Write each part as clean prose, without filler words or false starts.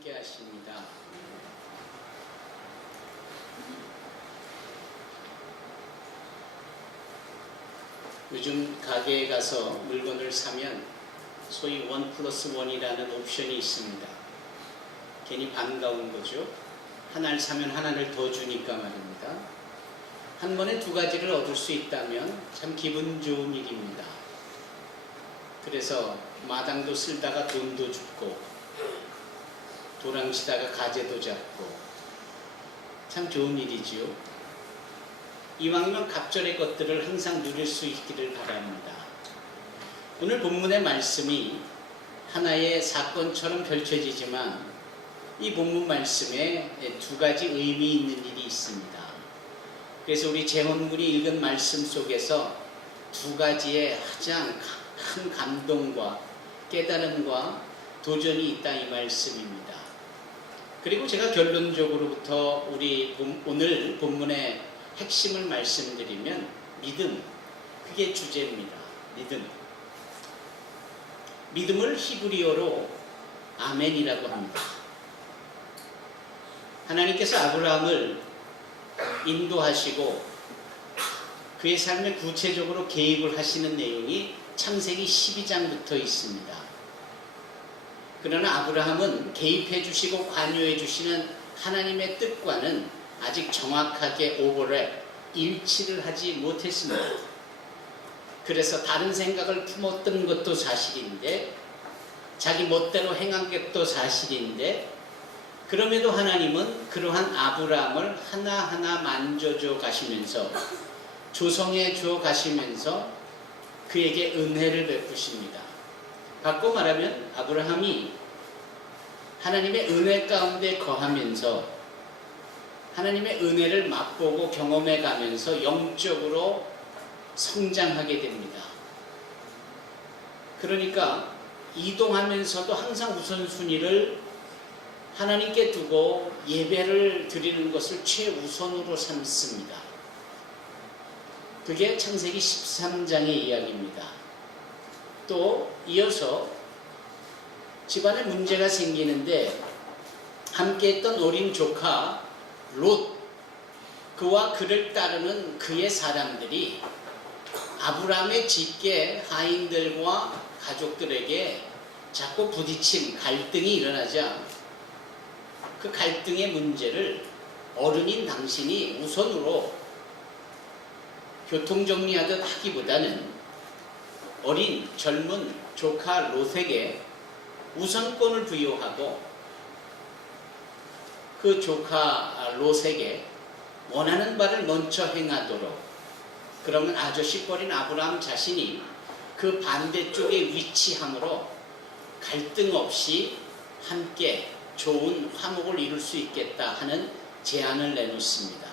함께 하십니다. 요즘 가게에 가서 물건을 사면 소위 1+1이라는 옵션이 있습니다. 괜히 반가운 거죠. 하나를 사면 하나를 더 주니까 말입니다. 한 번에 두 가지를 얻을 수 있다면 참 기분 좋은 일입니다. 그래서 마당도 쓸다가 돈도 줍고 도랑치다가 가재도 잡고 참 좋은 일이지요. 이왕이면 갑절의 것들을 항상 누릴 수 있기를 바랍니다. 오늘 본문의 말씀이 하나의 사건처럼 펼쳐지지만 이 본문 말씀에 두 가지 의미 있는 일이 있습니다. 그래서 우리 재혼군이 읽은 말씀 속에서 두 가지의 가장 큰 감동과 깨달음과 도전이 있다 이 말씀입니다. 그리고 제가 결론적으로부터 우리 오늘 본문의 핵심을 말씀드리면 믿음, 그게 주제입니다. 믿음을 히브리어로 아멘이라고 합니다. 하나님께서 아브라함을 인도하시고 그의 삶에 구체적으로 개입을 하시는 내용이 창세기 12장부터 있습니다. 그러나 아브라함은 개입해 주시고 관여해 주시는 하나님의 뜻과는 아직 정확하게 일치를 하지 못했습니다. 그래서 다른 생각을 품었던 것도 사실인데 자기 멋대로 행한 것도 사실인데 그럼에도 하나님은 그러한 아브라함을 하나하나 만져줘 가시면서 조성해 줘 가시면서 그에게 은혜를 베푸십니다. 바꿔 말하면 아브라함이 하나님의 은혜 가운데 거하면서 하나님의 은혜를 맛보고 경험해 가면서 영적으로 성장하게 됩니다. 그러니까 이동하면서도 항상 우선순위를 하나님께 두고 예배를 드리는 것을 최우선으로 삼습니다. 그게 창세기 13장의 이야기입니다. 또 이어서 집안에 문제가 생기는데 함께했던 어린 조카 롯, 그와 그를 따르는 그의 사람들이 아브라함의 직계 하인들과 가족들에게 자꾸 부딪힘, 갈등이 일어나자 그 갈등의 문제를 어른인 당신이 우선으로 교통정리하듯 하기보다는 어린 젊은 조카 롯에게 우선권을 부여하고 그 조카 롯에게 원하는 바를 먼저 행하도록, 그러면 아저씨 뻘인 아브라함 자신이 그 반대쪽에 위치함으로 갈등 없이 함께 좋은 화목을 이룰 수 있겠다 하는 제안을 내놓습니다.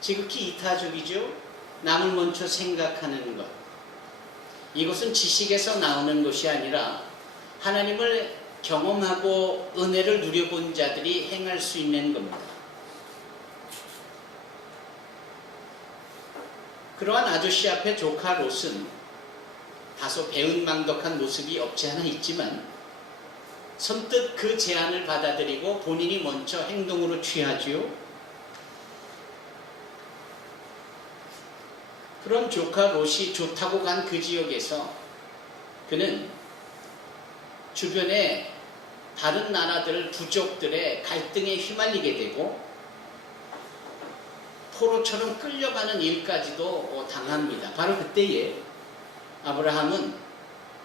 지극히 이타적이죠. 남을 먼저 생각하는 것. 이것은 지식에서 나오는 것이 아니라 하나님을 경험하고 은혜를 누려본 자들이 행할 수 있는 겁니다. 그러한 아저씨 앞에 조카 롯은 다소 배은망덕한 모습이 없지 않아 있지만 선뜻 그 제안을 받아들이고 본인이 먼저 행동으로 취하지요. 그런 조카 롯이 좋다고 간 그 지역에서 그는 주변의 다른 나라들, 부족들의 갈등에 휘말리게 되고 포로처럼 끌려가는 일까지도 당합니다. 바로 그때에 아브라함은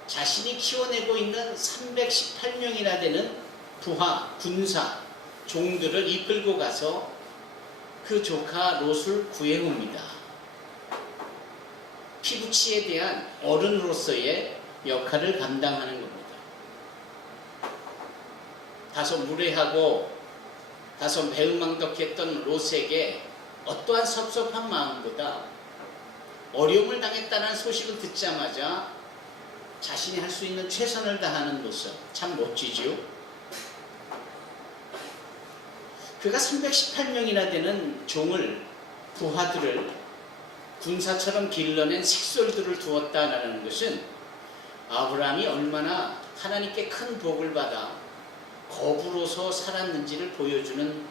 자신이 키워내고 있는 318명이나 되는 부하, 군사, 종들을 이끌고 가서 그 조카 롯을 구해옵니다. 피부치에 대한 어른으로서의 역할을 감당하는 겁니다. 다소 무례하고 다소 배은망덕했던 롯에게 어떠한 섭섭한 마음보다 어려움을 당했다는 소식을 듣자마자 자신이 할 수 있는 최선을 다하는 모습, 참 멋지지요. 그가 318명이나 되는 종을, 부하들을 군사처럼 길러낸 식솔들을 두었다라는 것은 아브라함이 얼마나 하나님께 큰 복을 받아 거부로서 살았는지를 보여주는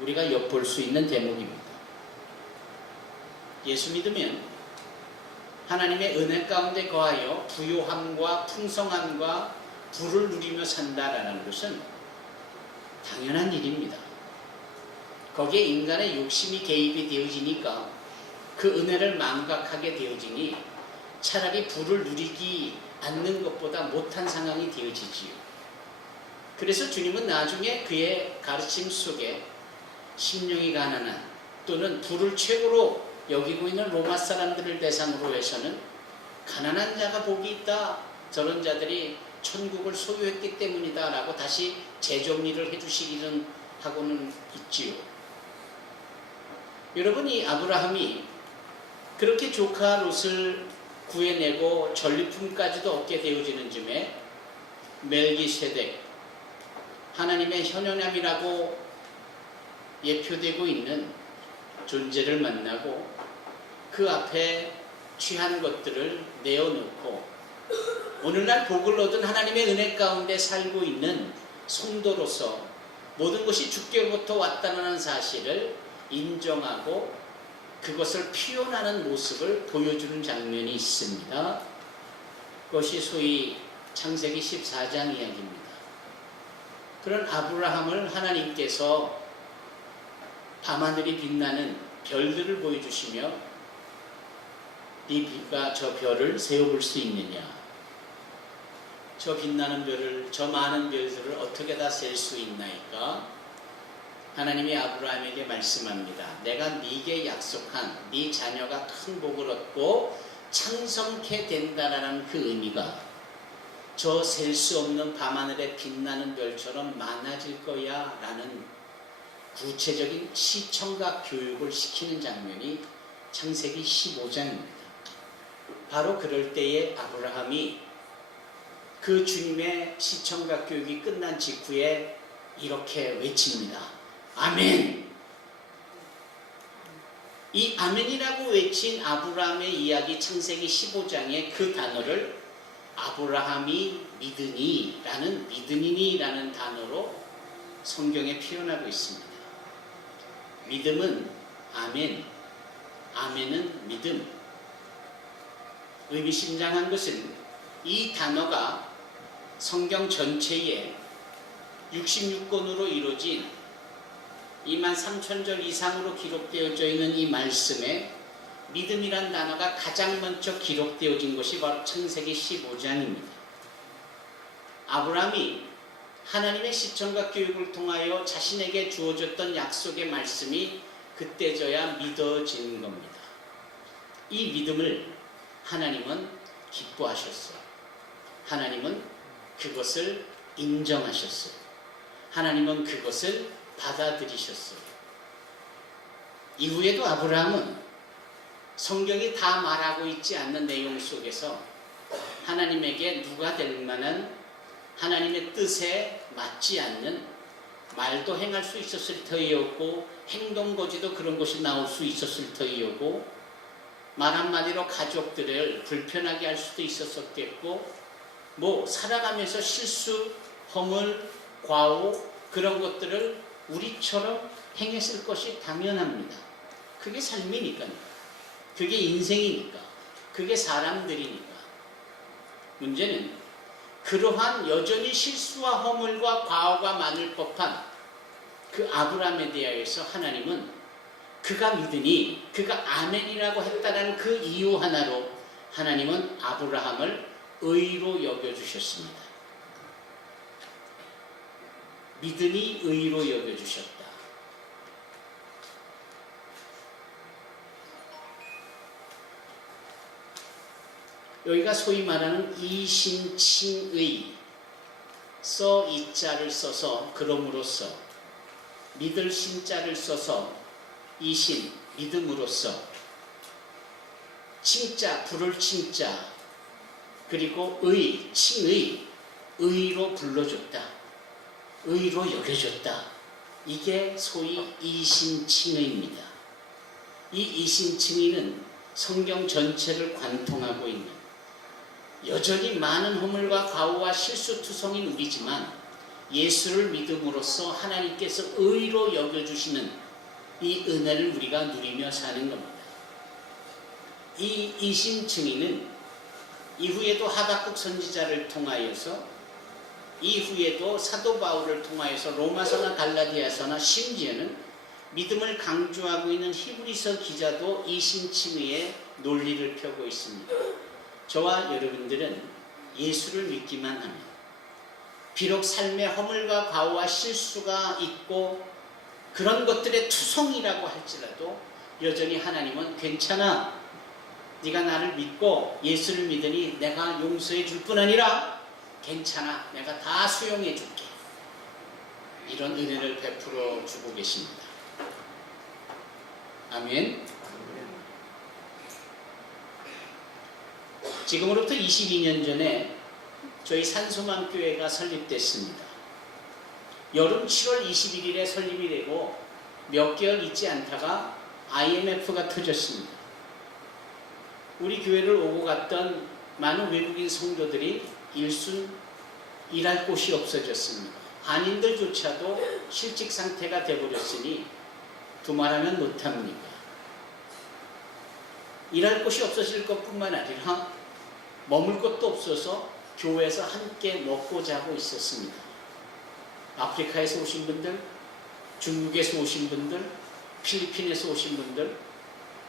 우리가 엿볼 수 있는 대목입니다. 예수 믿으면 하나님의 은혜 가운데 거하여 부요함과 풍성함과 부를 누리며 산다라는 것은 당연한 일입니다. 거기에 인간의 욕심이 개입이 되어지니까 그 은혜를 망각하게 되어지니 차라리 부를 누리기 않는 것보다 못한 상황이 되어지지요. 그래서 주님은 나중에 그의 가르침 속에 심령이 가난한 또는 부를 최고로 여기고 있는 로마 사람들을 대상으로 해서는 가난한 자가 복이 있다, 저런 자들이 천국을 소유했기 때문이다 라고 다시 재정리를 해주시기는 하고는 있지요. 여러분, 이 아브라함이 그렇게 조카 롯을 구해내고 전리품까지도 얻게 되어지는 즈음에 멜기세덱, 하나님의 현현함이라고 예표되고 있는 존재를 만나고 그 앞에 취한 것들을 내어놓고 오늘날 복을 얻은 하나님의 은혜 가운데 살고 있는 성도로서 모든 것이 주께로부터 왔다는 사실을 인정하고 그것을 표현하는 모습을 보여주는 장면이 있습니다. 그것이 소위 창세기 14장 이야기입니다. 그런 아브라함을 하나님께서 밤하늘이 빛나는 별들을 보여주시며 네가 저 별을 세어볼 수 있느냐, 저 빛나는 별을, 저 많은 별들을 어떻게 다 셀 수 있나이까? 하나님이 아브라함에게 말씀합니다. 내가 네게 약속한 네 자녀가 큰 복을 얻고 창성케 된다라는 그 의미가 저 셀 수 없는 밤하늘에 빛나는 별처럼 많아질 거야 라는 구체적인 시청각 교육을 시키는 장면이 창세기 15장입니다. 바로 그럴 때에 아브라함이 그 주님의 시청각 교육이 끝난 직후에 이렇게 외칩니다. 아멘! 이 아멘이라고 외친 아브라함의 이야기 창세기 15장의 그 단어를 아브라함이 믿으니 라는 믿으니니 라는 단어로 성경에 표현하고 있습니다. 믿음은 아멘, 아멘은 믿음. 의미심장한 것은 이 단어가 성경 전체에 66권으로 이루어진 23,000절 이상으로 기록되어져 있는 이 말씀에 믿음이란 단어가 가장 먼저 기록되어진 것이 바로 창세기 15장입니다. 아브라함이 하나님의 시청각 교육을 통하여 자신에게 주어졌던 약속의 말씀이 그때저야 믿어지는 겁니다. 이 믿음을 하나님은 기뻐하셨어요. 하나님은 그것을 인정하셨어요. 하나님은 그것을 받아들이셨어요. 이후에도 아브라함은 성경이 다 말하고 있지 않는 내용 속에서 하나님에게 누가 될 만한 하나님의 뜻에 맞지 않는 말도 행할 수 있었을 터이었고 행동거지도 그런 것이 나올 수 있었을 터이었고 말 한마디로 가족들을 불편하게 할 수도 있었겠고 살아가면서 실수, 허물, 과오 그런 것들을 우리처럼 행했을 것이 당연합니다. 그게 삶이니까요. 그게 인생이니까. 그게 사람들이니까. 문제는 그러한 여전히 실수와 허물과 과오가 많을 법한 그 아브라함에 대하여서 하나님은 그가 믿으니 그가 아멘이라고 했다는 그 이유 하나로 하나님은 아브라함을 의로 여겨주셨습니다. 믿음이 의로 여겨주셨다. 여기가 소위 말하는 이신칭의 써 이자를 써서 그럼으로써 믿을 신자를 써서 이신 믿음으로써 칭자 부를 칭자 그리고 의 칭의 의로 불러줬다. 의로 여겨줬다. 이게 소위 이신칭의입니다. 이 이신칭의는 성경 전체를 관통하고 있는 여전히 많은 허물과 과오와 실수투성인 우리지만 예수를 믿음으로써 하나님께서 의로 여겨주시는 이 은혜를 우리가 누리며 사는 겁니다. 이 이심층이는 이후에도 하박국 선지자를 통하여서, 이후에도 사도 바울을 통하여서 로마서나 갈라디아서나 심지어는 믿음을 강조하고 있는 히브리서 기자도 이심층의 논리를 펴고 있습니다. 저와 여러분들은 예수를 믿기만 하면 비록 삶의 허물과 과오와 실수가 있고 그런 것들의 투성이라고 할지라도 여전히 하나님은 괜찮아, 네가 나를 믿고 예수를 믿으니 내가 용서해 줄 뿐 아니라 괜찮아, 내가 다 수용해 줄게, 이런 은혜를 베풀어 주고 계십니다. 아멘. 지금으로부터 22년 전에 저희 산소망교회가 설립됐습니다. 여름 7월 21일에 설립이 되고 몇 개월 있지 않다가 IMF가 터졌습니다. 우리 교회를 오고 갔던 많은 외국인 성도들이 일할 곳이 없어졌습니다. 한인들조차도 실직 상태가 되어버렸으니 두말하면 못합니까? 일할 곳이 없어질 것뿐만 아니라 머물 곳도 없어서 교회에서 함께 먹고 자고 있었습니다. 아프리카에서 오신 분들, 중국에서 오신 분들, 필리핀에서 오신 분들,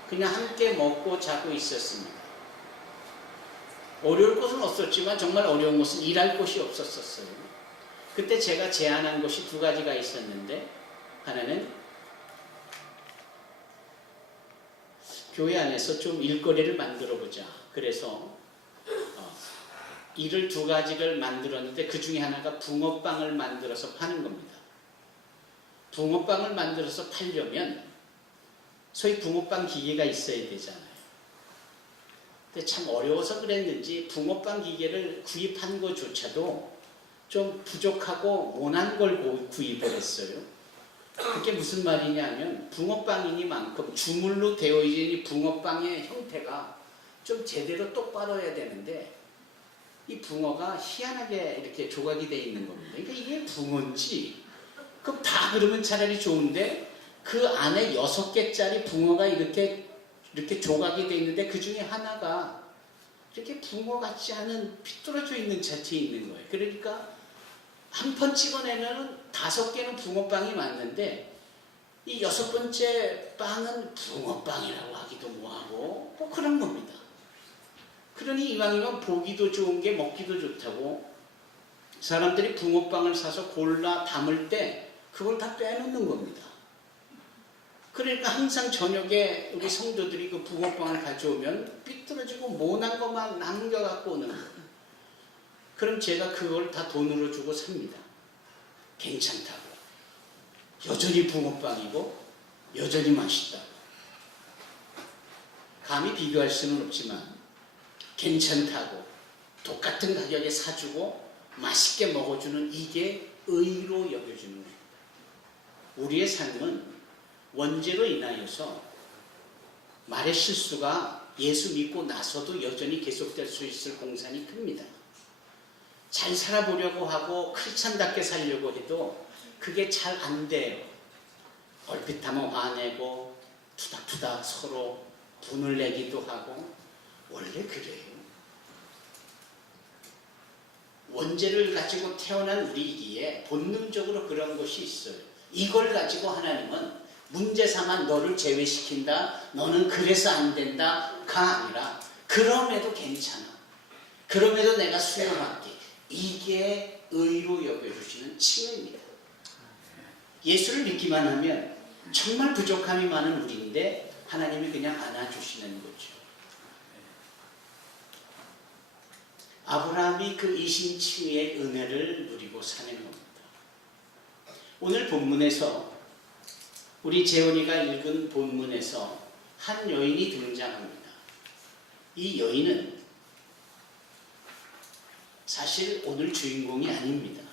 그냥 함께 먹고 자고 있었습니다. 어려울 곳은 없었지만 정말 어려운 곳은 일할 곳이 없었어요. 그때 제가 제안한 것이 두 가지가 있었는데, 하나는 교회 안에서 좀 일거리를 만들어 보자. 그래서 일을 두 가지를 만들었는데 그 중에 하나가 붕어빵을 만들어서 파는 겁니다. 붕어빵을 만들어서 팔려면 소위 붕어빵 기계가 있어야 되잖아요. 근데 참 어려워서 그랬는지 붕어빵 기계를 구입한 것조차도 좀 부족하고 모난 걸 구입을 했어요. 그게 무슨 말이냐면 붕어빵이니만큼 주물로 되어 있는 붕어빵의 형태가 좀 제대로 똑바로 해야 되는데 이 붕어가 희한하게 이렇게 조각이 되어 있는 겁니다. 그러니까 이게 붕어인지, 그럼 다 그러면 차라리 좋은데 그 안에 6개짜리 붕어가 이렇게 조각이 되어 있는데 그 중에 하나가 이렇게 붕어 같지 않은 삐뚤어져 있는 자체에 있는 거예요. 그러니까 한 번 찍어내면 5개는 붕어빵이 맞는데 이 6번째 빵은 붕어빵이라고 하기도 뭐하고 뭐 그런 겁니다. 그러니 이왕이면 보기도 좋은 게 먹기도 좋다고 사람들이 붕어빵을 사서 골라 담을 때 그걸 다 빼놓는 겁니다. 그러니까 항상 저녁에 우리 성도들이 그 붕어빵을 가져오면 삐뚤어지고 모난 것만 남겨갖고 오는 거예요. 그럼 제가 그걸 다 돈으로 주고 삽니다. 괜찮다고. 여전히 붕어빵이고 여전히 맛있다고. 감히 비교할 수는 없지만 괜찮다고 똑같은 가격에 사주고 맛있게 먹어주는 이게 의로 여겨주는 겁니다. 우리의 삶은 원죄로 인하여서 말의 실수가 예수 믿고 나서도 여전히 계속될 수 있을 공산이 큽니다. 잘 살아보려고 하고 크리스찬답게 살려고 해도 그게 잘 안 돼요. 얼핏하면 화내고 투닥투닥 서로 분을 내기도 하고 원래 그래요. 원죄를 가지고 태어난 우리이기에 본능적으로 그런 것이 있어요. 이걸 가지고 하나님은 문제 삼아 너를 제외시킨다, 너는 그래서 안 된다가 아니라 그럼에도 괜찮아, 그럼에도 내가 수용할게, 이게 의로 여겨주시는 칭의입니다. 예수를 믿기만 하면 정말 부족함이 많은 우리인데 하나님이 그냥 안아주시는 거죠. 아브라함이 그 이신칭의의 은혜를 누리고 사는 겁니다. 오늘 본문에서 우리 재원이가 읽은 본문에서 한 여인이 등장합니다. 이 여인은 사실 오늘 주인공이 아닙니다.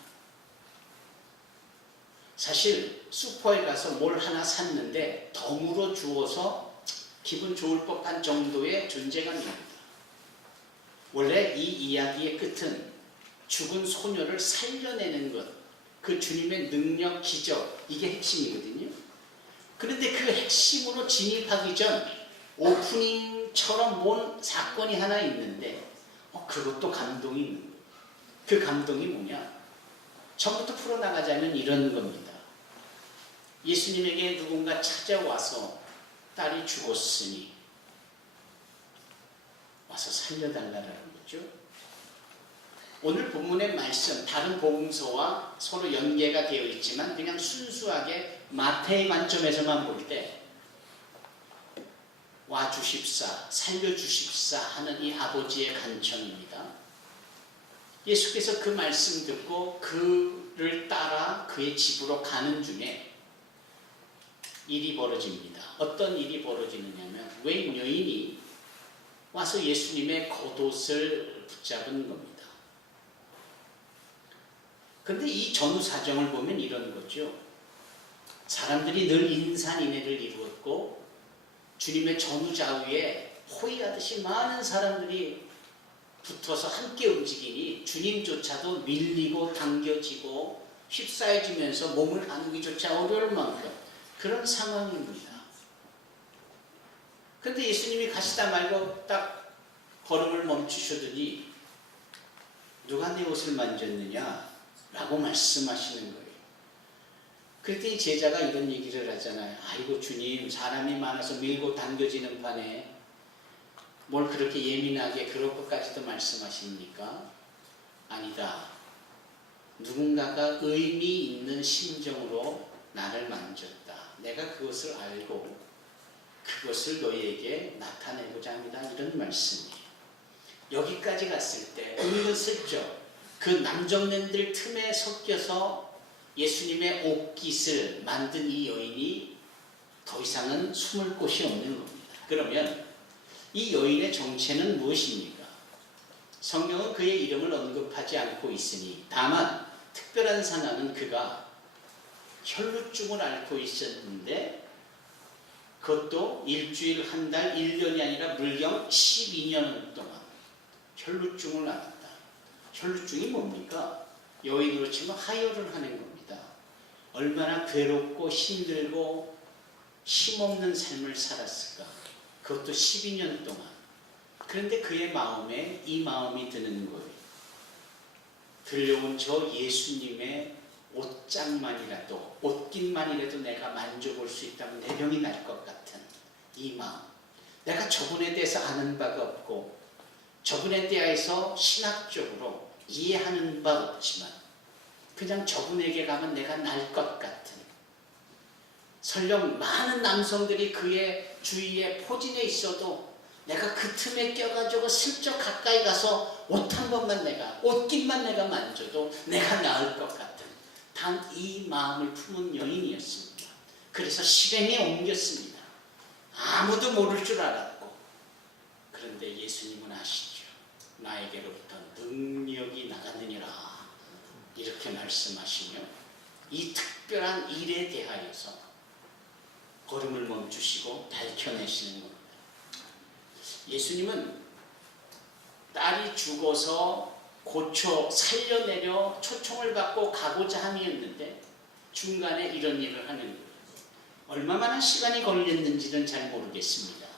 사실 슈퍼에 가서 뭘 하나 샀는데 덤으로 주어서 기분 좋을 법한 정도의 존재감입니다. 원래 이 이야기의 끝은 죽은 소녀를 살려내는 것, 그 주님의 능력, 기적, 이게 핵심이거든요. 그런데 그 핵심으로 진입하기 전 오프닝처럼 뭔 사건이 하나 있는데 그것도 감동이 있는 거예요. 그 감동이 뭐냐? 처음부터 풀어나가자면 이런 겁니다. 예수님에게 누군가 찾아와서 딸이 죽었으니 와서 살려달라는 거죠. 오늘 본문의 말씀, 다른 복음서와 서로 연계가 되어 있지만 그냥 순수하게 마태의 관점에서만 볼 때 와주십사, 살려주십사 하는 이 아버지의 간청입니다. 예수께서 그 말씀 듣고 그를 따라 그의 집으로 가는 중에 일이 벌어집니다. 어떤 일이 벌어지느냐면 외인 여인이 와서 예수님의 겉옷을 붙잡은 겁니다. 그런데 이 전후 사정을 보면 이런 거죠. 사람들이 늘 인산인해를 이루었고 주님의 전후좌우에 호위하듯이 많은 사람들이 붙어서 함께 움직이니 주님조차도 밀리고 당겨지고 휩싸여지면서 몸을 나누기조차 어려울 만큼 그런 상황입니다. 그런데 예수님이 가시다 말고 딱 걸음을 멈추셨더니 누가 내 옷을 만졌느냐? 라고 말씀하시는 거예요. 그랬더니 제자가 이런 얘기를 하잖아요. 아이고 주님, 사람이 많아서 밀고 당겨지는 판에 뭘 그렇게 예민하게 그럴 것까지도 말씀하십니까? 아니다. 누군가가 의미 있는 심정으로 나를 만졌다. 내가 그것을 알고 그것을 너희에게 나타내고자 합니다. 이런 말씀이에요. 여기까지 갔을 때 은근슬쩍 그 남정네들 틈에 섞여서 예수님의 옷깃을 만든 이 여인이 더 이상은 숨을 곳이 없는 겁니다. 그러면 이 여인의 정체는 무엇입니까? 성경은 그의 이름을 언급하지 않고 있으니 다만 특별한 상황은 그가 혈루증을 앓고 있었는데 그것도 일주일, 한 달, 1년이 아니라 물경 12년 동안 혈루증을 앓았다. 혈루증이 뭡니까? 여인으로 치면 하혈을 하는 겁니다. 얼마나 괴롭고 힘들고 힘없는 삶을 살았을까? 그것도 12년 동안. 그런데 그의 마음에 이 마음이 드는 거예요. 들려온 저 예수님의 옷장만이라도, 옷깃만이라도 내가 만져볼 수 있다면 내 병이 날 것 같은 이 마음. 내가 저분에 대해서 아는 바가 없고 저분에 대해서 신학적으로 이해하는 바 없지만 그냥 저분에게 가면 내가 날 것 같은, 설령 많은 남성들이 그의 주위에 포진해 있어도 내가 그 틈에 껴가지고 슬쩍 가까이 가서 옷 한 번만 내가, 옷깃만 내가 만져도 내가 나을 것 같은 단 이 마음을 품은 여인이었습니다. 그래서 실행에 옮겼습니다. 아무도 모를 줄 알았고, 그런데 예수님은 아시죠. 나에게로부터 능력이 나갔느니라 이렇게 말씀하시며 이 특별한 일에 대하여서 걸음을 멈추시고 밝혀내시는 겁니다. 예수님은 딸이 죽어서 고쳐 살려내려 초청을 받고 가고자 함이었는데 중간에 이런 일을 하는 거예요. 얼마만한 시간이 걸렸는지는 잘 모르겠습니다.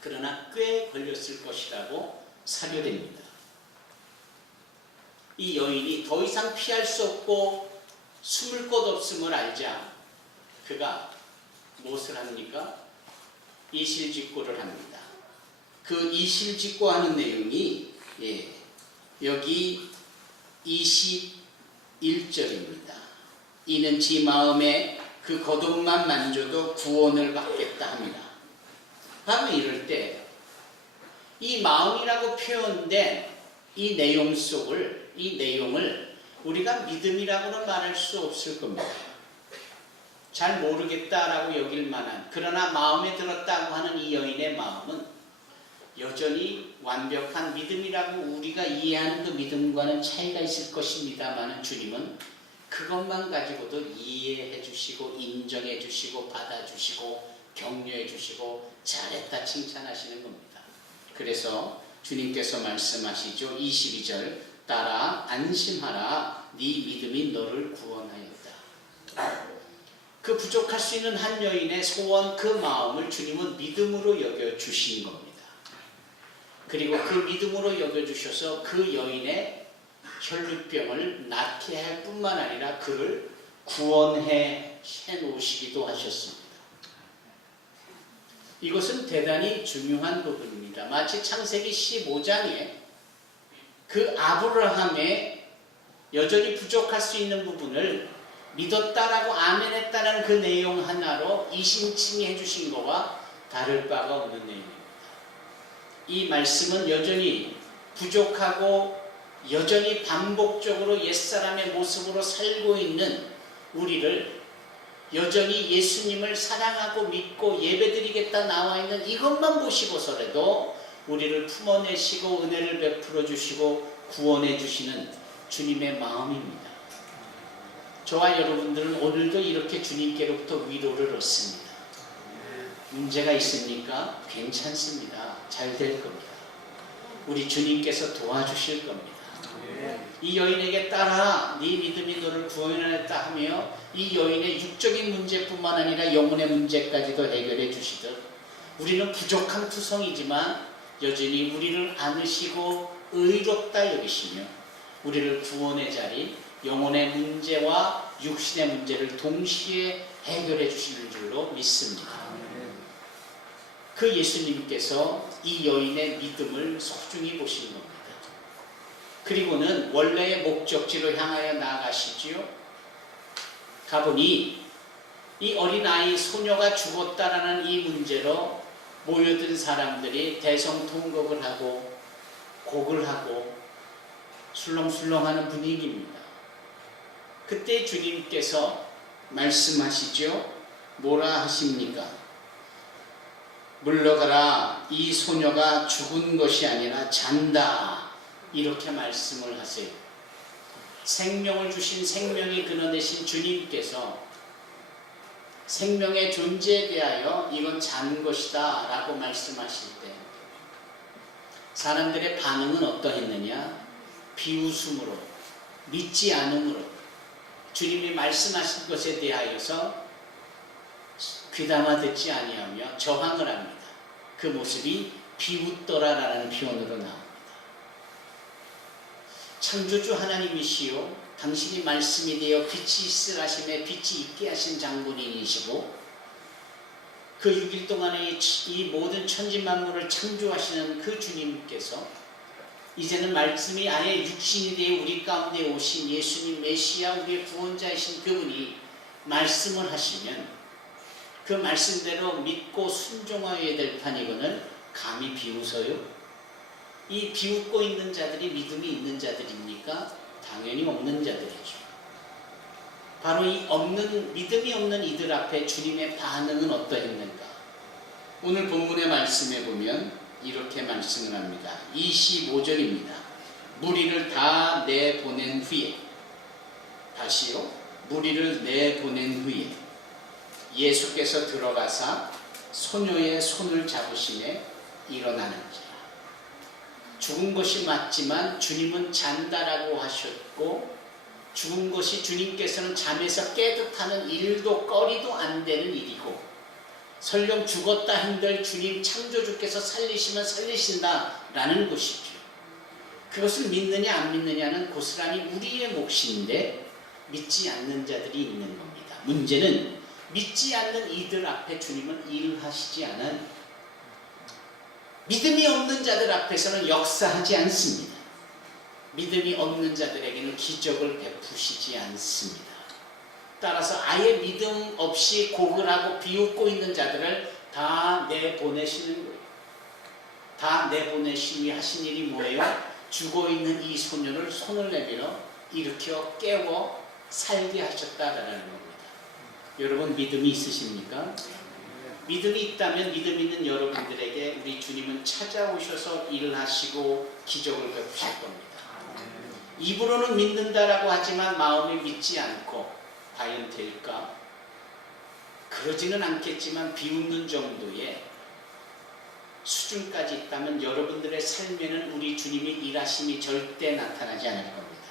그러나 꽤 걸렸을 것이라고 사료됩니다. 이 여인이 더 이상 피할 수 없고 숨을 곳 없음을 알자 그가 무엇을 합니까? 이실직고를 합니다. 그 이실직고하는 내용이 여기 21절입니다. 이는 지 마음에 그 겉옷만 만져도 구원을 받겠다 합니다. 바로 이럴 때 이 마음이라고 표현된 이 내용 속을, 이 내용을 우리가 믿음이라고는 말할 수 없을 겁니다. 잘 모르겠다라고 여길 만한, 그러나 마음에 들었다고 하는 이 여인의 마음은 여전히 완벽한 믿음이라고 우리가 이해하는 그 믿음과는 차이가 있을 것입니다만 주님은 그것만 가지고도 이해해 주시고 인정해 주시고 받아주시고 격려해 주시고 잘했다 칭찬하시는 겁니다. 그래서 주님께서 말씀하시죠. 22절 따라 안심하라 네 믿음이 너를 구원하였다. 그 부족할 수 있는 한 여인의 소원, 그 마음을 주님은 믿음으로 여겨주신 겁니다. 그리고 그 믿음으로 여겨주셔서 그 여인의 혈루병을 낫게 할 뿐만 아니라 그를 구원해 놓으시기도 하셨습니다. 이것은 대단히 중요한 부분입니다. 마치 창세기 15장에 그 아브라함의 여전히 부족할 수 있는 부분을 믿었다라고 아멘했다는 그 내용 하나로 이신칭해 주신 것과 다를 바가 없는 내용입니다. 이 말씀은 여전히 부족하고 여전히 반복적으로 옛사람의 모습으로 살고 있는 우리를 여전히 예수님을 사랑하고 믿고 예배드리겠다 나와 있는 이것만 보시고서라도 우리를 품어내시고 은혜를 베풀어 주시고 구원해 주시는 주님의 마음입니다. 저와 여러분들은 오늘도 이렇게 주님께로부터 위로를 얻습니다. 문제가 있습니까? 괜찮습니다. 잘 될 겁니다. 우리 주님께서 도와주실 겁니다. 이 여인에게 따라 네 믿음이 너를 구원하였다 하며 이 여인의 육적인 문제뿐만 아니라 영혼의 문제까지도 해결해 주시듯 우리는 부족한 투성이지만 여전히 우리를 안으시고 의롭다 여기시며 우리를 구원의 자리, 영혼의 문제와 육신의 문제를 동시에 해결해 주시는 줄로 믿습니다. 그 예수님께서 이 여인의 믿음을 소중히 보신 겁니다. 그리고는 원래의 목적지로 향하여 나아가시지요. 가보니 이 어린아이 소녀가 죽었다라는 이 문제로 모여든 사람들이 대성통곡을 하고 곡을 하고 술렁술렁하는 분위기입니다. 그때 주님께서 말씀하시죠. 뭐라 하십니까? 물러가라. 이 소녀가 죽은 것이 아니라 잔다. 이렇게 말씀을 하세요. 생명을 주신 생명이 근원되신 주님께서 생명의 존재에 대하여 이건 잔 것이다 라고 말씀하실 때 사람들의 반응은 어떠했느냐? 비웃음으로, 믿지 않음으로 주님이 말씀하신 것에 대하여서 귀담아 듣지 아니하며 저항을 합니다. 그 모습이 비웃더라라는 표현으로 나옵니다. 창조주 하나님이시요 당신이 말씀이 되어 빛이 있으라심에 빛이 있게 하신 장본인이시고 그 6일 동안에 이 모든 천지만물을 창조하시는 그 주님께서 이제는 말씀이 아예 육신이 되어 우리 가운데 오신 예수님 메시아 우리의 구원자이신 그분이 말씀을 하시면 그 말씀대로 믿고 순종하여야 될 판이거늘 감히 비웃어요? 이 비웃고 있는 자들이 믿음이 있는 자들입니까? 당연히 없는 자들이죠. 바로 이 믿음이 없는 이들 앞에 주님의 반응은 어떠했는가? 오늘 본문의 말씀에 보면 이렇게 말씀을 합니다. 25절입니다. 무리를 다 내보낸 후에 다시요. 무리를 내보낸 후에 예수께서 들어가사 소녀의 손을 잡으시매 일어나는지라. 죽은 것이 맞지만 주님은 잔다라고 하셨고 죽은 것이 주님께서는 잠에서 깨듯하는 일도 꺼리도 안 되는 일이고 설령 죽었다 한들 주님 창조주께서 살리시면 살리신다라는 것이죠. 그것을 믿느냐 안 믿느냐는 고스란히 우리의 몫인데 믿지 않는 자들이 있는 겁니다. 문제는 믿지 않는 이들 앞에 주님은 일하시지 않아요. 믿음이 없는 자들 앞에서는 역사하지 않습니다. 믿음이 없는 자들에게는 기적을 베푸시지 않습니다. 따라서 아예 믿음 없이 고글하고 비웃고 있는 자들을 다 내보내시는 거예요. 다 내보내시니 하신 일이 뭐예요? 죽어있는 이 소녀를 손을 내밀어 일으켜 깨워 살게 하셨다라는 겁니다. 여러분 믿음이 있으십니까? 믿음이 있다면 믿음 있는 여러분들에게 우리 주님은 찾아오셔서 일을 하시고 기적을 베푸실 겁니다. 입으로는 믿는다라고 하지만 마음에 믿지 않고 과연 될까? 그러지는 않겠지만 비웃는 정도의 수준까지 있다면 여러분들의 삶에는 우리 주님의 일하심이 절대 나타나지 않을 겁니다.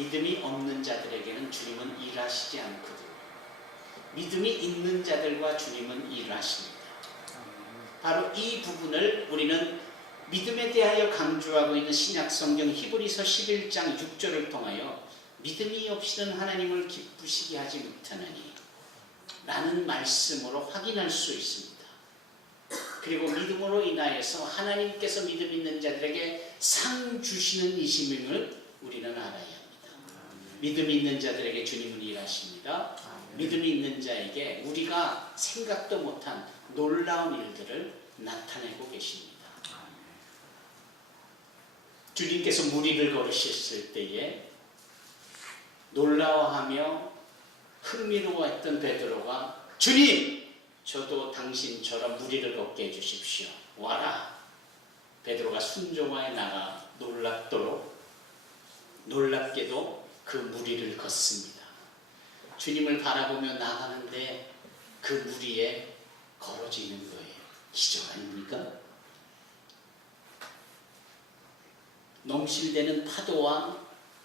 믿음이 없는 자들에게는 주님은 일하시지 않거든요. 믿음이 있는 자들과 주님은 일하십니다. 바로 이 부분을 우리는 믿음에 대하여 강조하고 있는 신약성경 히브리서 11장 6절을 통하여 믿음이 없이는 하나님을 기쁘시게 하지 못하느니 라는 말씀으로 확인할 수 있습니다. 그리고 믿음으로 인하여서 하나님께서 믿음 있는 자들에게 상 주시는 이심임을 우리는 알아야 합니다. 믿음이 있는 자들에게 주님은 일하십니다. 믿음이 있는 자에게 우리가 생각도 못한 놀라운 일들을 나타내고 계십니다. 주님께서 무리를 걸으셨을 때에 놀라워하며 흥미로워했던 베드로가 주님! 저도 당신처럼 무리를 걷게 해주십시오. 와라. 베드로가 순종하여 나가 놀랍게도 그 무리를 걷습니다. 주님을 바라보며 나가는데 그 무리에 걸어지는 거예요. 기적 아닙니까? 넘실대는 파도와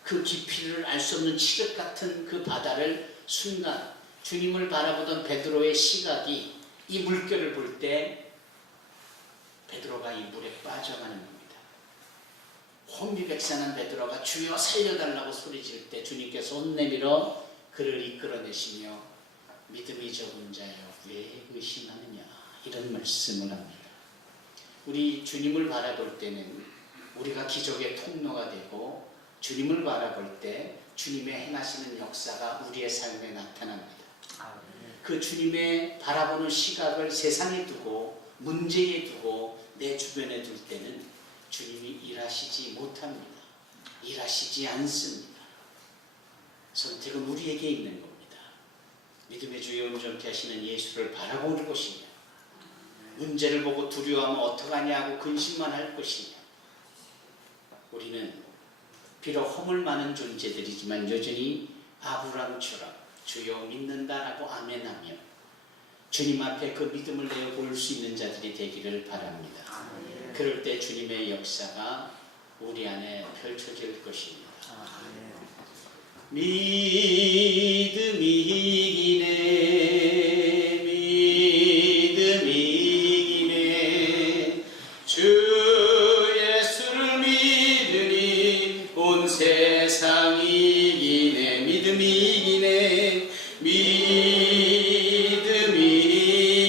그 깊이를 알 수 없는 칠흑 같은 그 바다를 순간 주님을 바라보던 베드로의 시각이 이 물결을 볼 때 베드로가 이 물에 빠져가는 겁니다. 혼미백산한 베드로가 주여 살려달라고 소리질 때 주님께서 손 내밀어 그를 이끌어내시며 믿음이 적은 자여 왜 의심하느냐 이런 말씀을 합니다. 우리 주님을 바라볼 때는 우리가 기적의 통로가 되고 주님을 바라볼 때 주님의 행하시는 역사가 우리의 삶에 나타납니다. 그 주님의 바라보는 시각을 세상에 두고 문제에 두고 내 주변에 둘 때는 주님이 일하시지 못합니다. 일하시지 않습니다. 선택은 우리에게 있는 겁니다. 믿음의 주여 온전케 하시는 예수를 바라보는 것이냐, 문제를 보고 두려워하면 어떡하냐 하고 근심만 할 것이냐. 우리는 비록 허물 많은 존재들이지만 여전히 아브라함처럼 주여 믿는다라고 아멘하며 주님 앞에 그 믿음을 내어 볼 수 있는 자들이 되기를 바랍니다. 아멘. 그럴 때 주님의 역사가 우리 안에 펼쳐질 것입니다. 아멘. 믿음이 이기네, 믿음이 이기네, 주 예수를 믿으니 온 세상이 이기네, 믿음이 이기네, 믿음이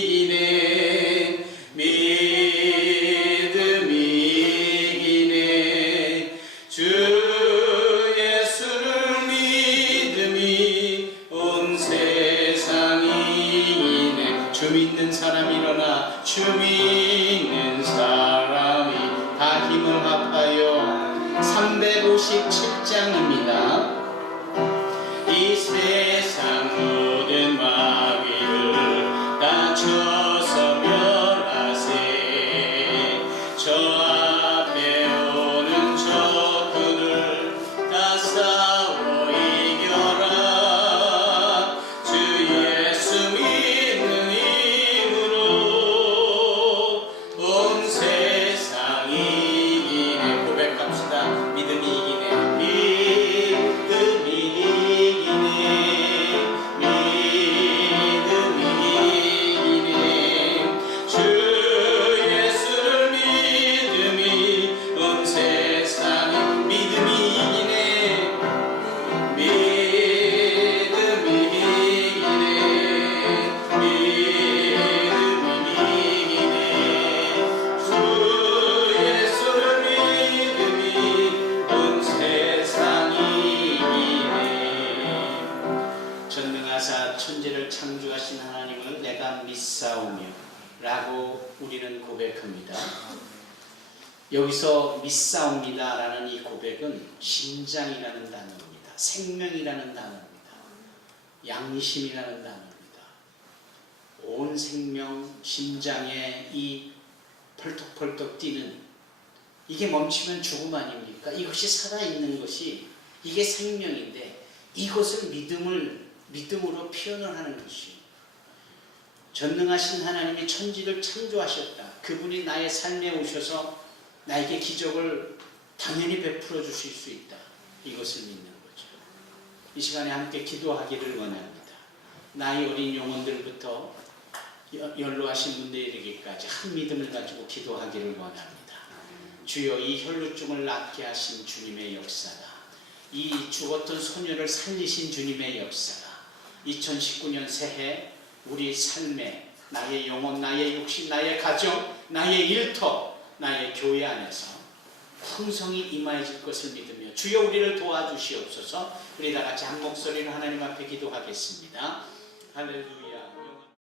이기네, 믿음이 이기네, 주 예수를 믿음이 온 세상이 이기네. 주 믿는 사람이 일어나, 주 믿는 사람이 다 힘을 합하여 357장입니다. 이 세상 모든 마귀를 다 쳐서 멸하세. 저 앞에 오는 적군을 다 싸워 이겨라. 주 예수 믿는 힘으로 온 세상이 이기네. 고백합시다. 믿음이 이기네, 믿음이 이기네, 믿음이 이기네, 주 예수를 믿음이 온 세상이 믿음이 이기네, 믿음이 이기네, 믿음이 이기네, 주 예수를 믿음이 온 세상이 이기네. 전능하사 천지를 창조하신 하나님을 내가 믿사오며 라고 우리는 고백합니다. 여기서 믿사옵니다 라는 이 고백은 심장이라는 단어입니다. 생명이라는 단어입니다. 양심이라는 단어입니다. 온 생명, 심장에 이 펄떡펄떡 뛰는 이게 멈추면 죽음 아닙니까? 이것이 살아있는 것이 이게 생명인데 이것을 믿음으로 표현을 하는 것이 전능하신 하나님이 천지를 창조하셨다. 그분이 나의 삶에 오셔서 나에게 기적을 당연히 베풀어 주실 수 있다. 이것을 믿는 거죠. 이 시간에 함께 기도하기를 원합니다. 나이 어린 영혼들부터 연로하신 분들에 이르기까지 한 믿음을 가지고 기도하기를 원합니다. 주여, 이 혈루증을 낫게 하신 주님의 역사다. 이 죽었던 소녀를 살리신 주님의 역사다. 2019년 새해 우리 삶에 나의 영혼, 나의 육신, 나의 가정, 나의 일터, 나의 교회 안에서 풍성이 임하여질 것을 믿으며 주여 우리를 도와주시옵소서. 우리 다 같이 한 목소리로 하나님 앞에 기도하겠습니다. 할렐루야.